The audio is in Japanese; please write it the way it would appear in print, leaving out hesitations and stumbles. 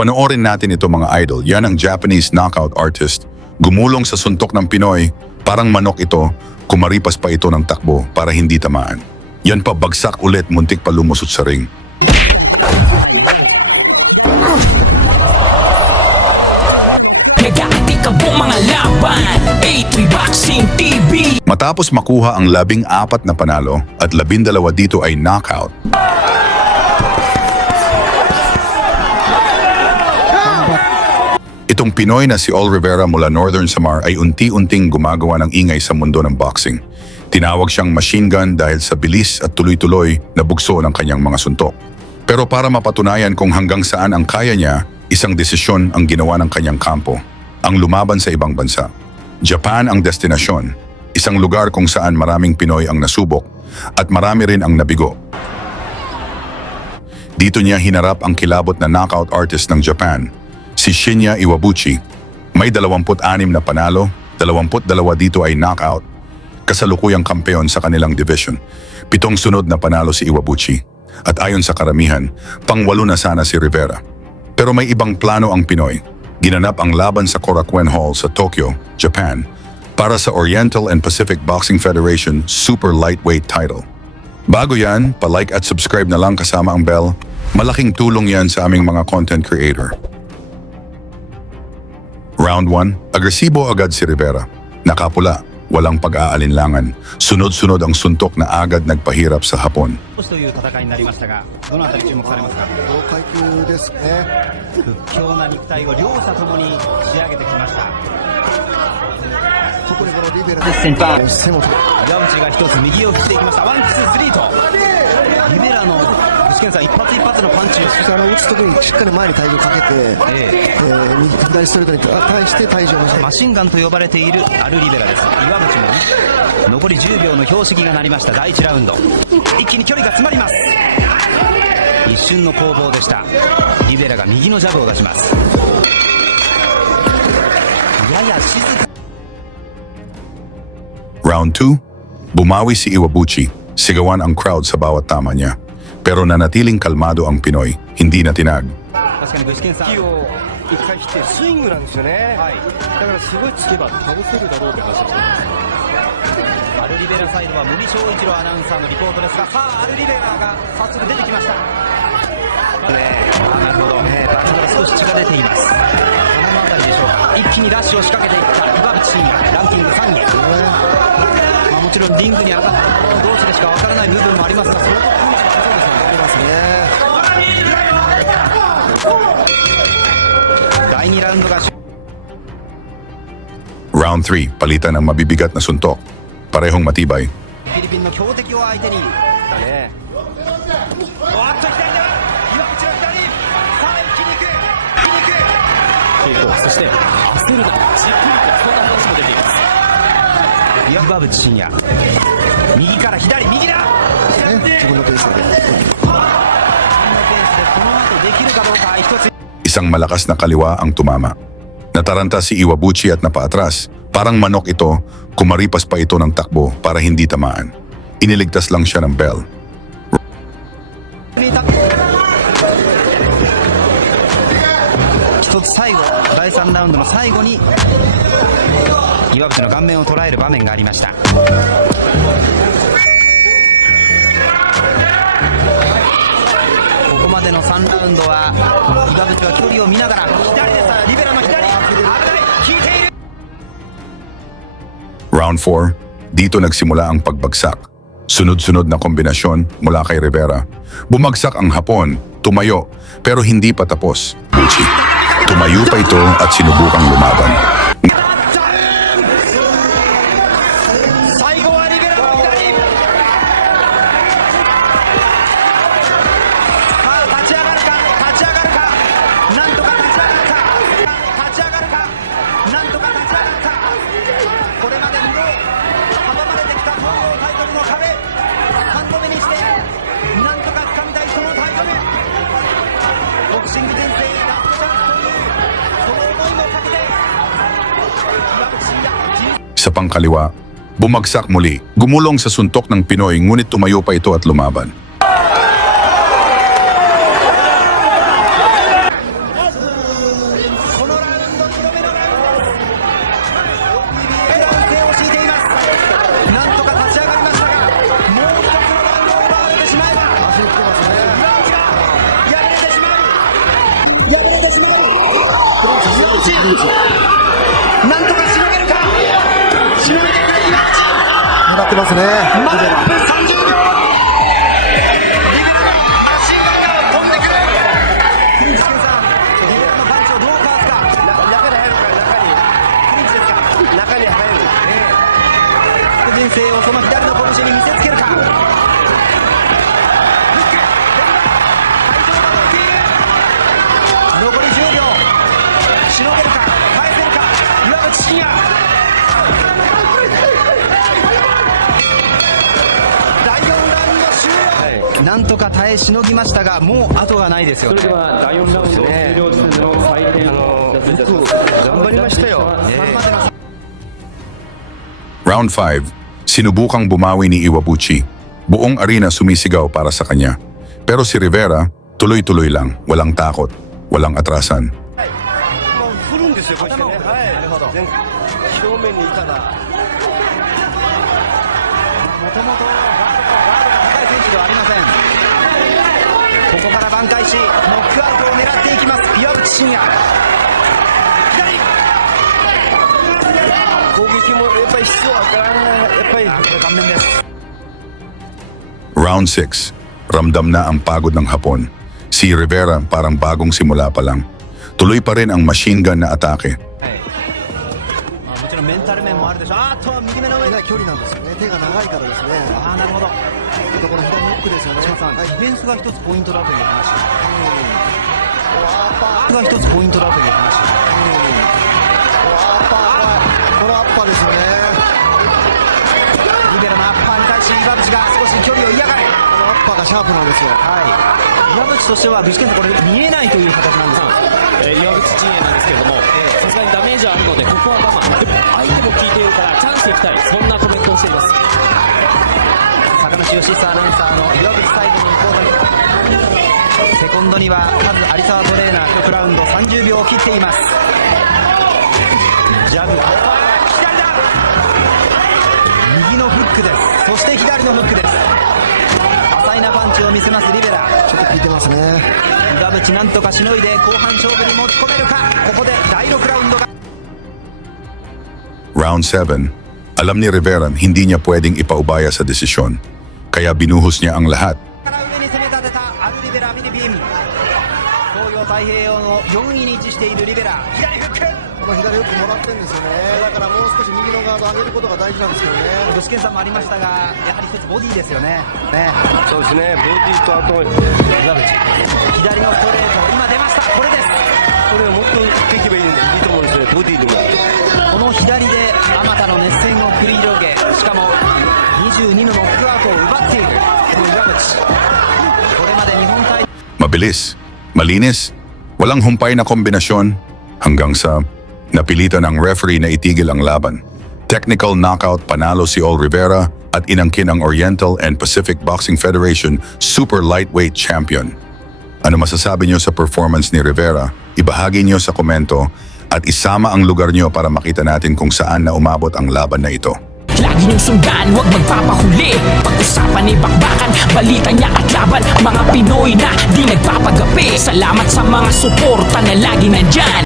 Panoorin natin ito mga idol. Yan ang Japanese knockout artist. Gumulong sa suntok ng Pinoy. Parang manok ito. Kumaripas pa ito ng takbo para hindi tamaan. Yan pa bagsak ulit, muntik pa lumusot sa ring. Mga laban, A3 Boxing TV. Matapos makuha ang 14 na panalo at 12 dito ay knockout. Itong Pinoy na si Ol Rivera mula Northern Samar ay unti-unting gumagawa ng ingay sa mundo ng boxing. Tinawag siyang machine gun dahil sa bilis at tuloy-tuloy na bugso ng kanyang mga suntok. Pero para mapatunayan kung hanggang saan ang kaya niya, isang desisyon ang ginawa ng kanyang kampo. Ang lumaban sa ibang bansa. Japan ang destinasyon, isang lugar kung saan maraming Pinoy ang nasubok at marami rin ang nabigo. Dito niya hinarap ang kilabot na knockout artist ng Japan, si Shinya Iwabuchi. May 26 na panalo, 22 dito ay knockout. Kasalukuyang kampeon sa kanilang division. 7 sunod na panalo si Iwabuchi. At ayon sa karamihan, pang-8 na sana si Rivera. Pero may ibang plano ang Pinoy. Ginanap ang laban sa Korakuen Hall sa Tokyo, Japan, para sa Oriental and Pacific Boxing Federation Super Lightweight title. Bago yan, pa-like at subscribe na lang kasama ang bell. Malaking tulong yan sa aming mga content creator. Round 1, agresibo agad si Rivera. Nakapula, walang pag-aalinlangan. Sunod-sunod ang suntok na agad nagpahirap sa Hapon. という戦いになりましたが、どのあたり注目されますか。同階級ですね。屈強な肉体を両者ともに仕上げてきました。特にこのリベラセンター背も岩内が一つ右を切っていきました。ワンツースリーとリベラの具志堅さん一発一発のパンチ。そして打つ時にしっかり前に体重かけて、右左ストレートに対して体重を乗せてマシンガンと呼ばれているアルリベラです。岩渕も残り10秒の標識が鳴りました第1ラウンド。一気に距離が詰まります。一瞬の攻防でした。リベラが右のジャブを出します。やや静か。 Round 2, bumawi si Iwabuchi. Sigawan ang crowd sa bawat tama niya. Pero nanatiling kalmado ang Pinoy, hindi na tinag. 確かに具志堅さん。を一回来てスイングなんですよね、はい、だからすごいつけば倒せるだろうって話をしてますアルリベラサイドは森翔一郎アナウンサーのリポートですが、さあアルリベラが早速出てきました。なるほど、バットから少し血が出ています。この辺りでしょうか。一気にラッシュを仕掛けていった岩渕真也、ランキング3位。もちろんリングに上がった者同士でしかわからない部分もありますが、相当パンチが強そうですよね。ありますね。第2ラウンドが Round 3, palitan ng mabibigat na suntok. Parehong matibay. フィリピンの強敵を相手に。ねおっと左だ。岩渕の左。さあ一気に行く。稽古、そして焦るな、じっくりとそんな話も出ています。岩渕真也、右から左、右だ。自分のペースでこのペースでこの後できるかどうか。一つ Isang malakas na kaliwa ang tumama. Nataranta si Iwabuchi at napaatras. Parang manok ito, kumaripas pa ito ng takbo para hindi tamaan. Iniligtas lang siya ng bell. 一つ最後、第3ラウンドの最後に岩渕の顔面を捉える場面がありました。ここまでの3ラウンドは岩渕は距離を見ながら左です。リベラの左、危ない、効いている。 Round 4, dito nagsimula ang pagbagsak. Sunod-sunod na kombinasyon mula kay Rivera. Bumagsak ang Hapon, tumayo, pero hindi pa tapos. Buchi. Tumayo pa ito at sinubukang lumaban. 最後はリベラの左。さあ立ち上がるか、立ち上がるか、なんとか立ち上がるか、立ち上がるか、なんとか立ち上がるか。これまで2度阻まれてきた総合タイトルの壁、3度目にしてなんとか掴みたいそのタイトル。ボクシング人生ラストチャンスというその思いもかけて岩渕真也。 Sa pangkaliwa, bumagsak muli. Gumulong sa suntok ng Pinoy ngunit tumayo pa ito at lumaban. なんとかしのげるかしのげてくれ岩狙ってますね。まだ1分30秒リベラがマシンガンが飛んでくるクリンチ君さんリベラのパンチをどうかわすか中に入るからクリンチですか中に入る。副人生をその左の拳に見せつけるか会場が動いている残り10秒しのげるか返せるか岩渕真也第4ラウンド終了、なんとか耐えしのぎましたがもう後がないですよね。それでは第4ラウンド終了時点での採点をいたします。よく頑張りましたよ。3までの Round 5, sinubukang bumawi ni Iwabuchi. Buong arena sumisigaw para sa kanya. Pero si Rivera, tuloy-tuloy lang, walang takot, walang atrasan. もう振るんですよ、こうしてね。はい。表面にいたら。もともとガードが高い選手ではありません。ここから挽回しノックアウトを狙っていきます岩渕真也左攻撃もやっぱり必要だからやっぱり顔面です Round 6, ramdam na ang pagod ng Hapon. Si Rivera parang bagong simula pa lang. Tuloy pa rin ang machine gun na atake. もちろんメンタル面もあるでしょう。あーっと右目の上で距離なんですよね。手が長いからですね。ああなるほどこの左ノックですよね。島さん、はい。ディフェンスが一つポイントだという話が一つポイントだという話このアッパーですよね。リベラのアッパーに対し岩渕が少し距離を嫌がる。このアッパーがシャープなんですよ。はい岩渕としては具志堅さんこれ見えないという形なんですよ。岩渕陣営なんですけれども、さすがにダメージあるのでここは我慢、でも相手も効いているからチャンス行きたい、そんなコメントをしています。坂口義久アナウンサーの岩渕サイドのリポートにセコンドにはカズ有沢トレーナー1ラウンド30秒を切っています。ジャブ左だ右のフックです。そして左のフックです。多彩なパンチを見せますリベラ。ちょっと効いてますね。岩渕なんとかしのいで後半勝負に持ち込めるか。ここで第6ラウンドが Round 7, alam ni Rivera hindi niya pwedeng ipaubaya sa desisyon. Kaya binuhos niya ang lahat. から上に攻め立てたアルリベラ・フィリピン。東洋太平洋の4位に位置しているリベラ左フック。この左フックもらってるんですよね。だからもう少し右のガード上げることが大事なんですけどね。具志堅さんもありましたがやはり一つボディですよね。そうですね。ボディとあとこ岩渕左のストレート今出ました。これです。れをもっと打っていけばいいと思うんですね。ボディでも。この左であまたの熱戦を繰り広げしかも22のノックアウトを奪っているこの岩渕。これまで日本大 Mabilis, malinis, walang humpay na kombinasyon hanggang sa napilitan ang referee na itigil ang laban. Technical knockout panalo si All Rivera at inangkin ang Oriental and Pacific Boxing Federation Super Lightweight Champion. Ano masasabi niyo sa performance ni Rivera? Ibahagi niyo sa komento at isama ang lugar niyo para makita natin kung saan na umabot ang laban na ito. Lagi niyong sundan, huwag magpapahuli. Pag-usapan ay bakbakan, balita niya at laban. Mga Pinoy na di nagpapagapi. Salamat sa mga suporta na lagi nandyan.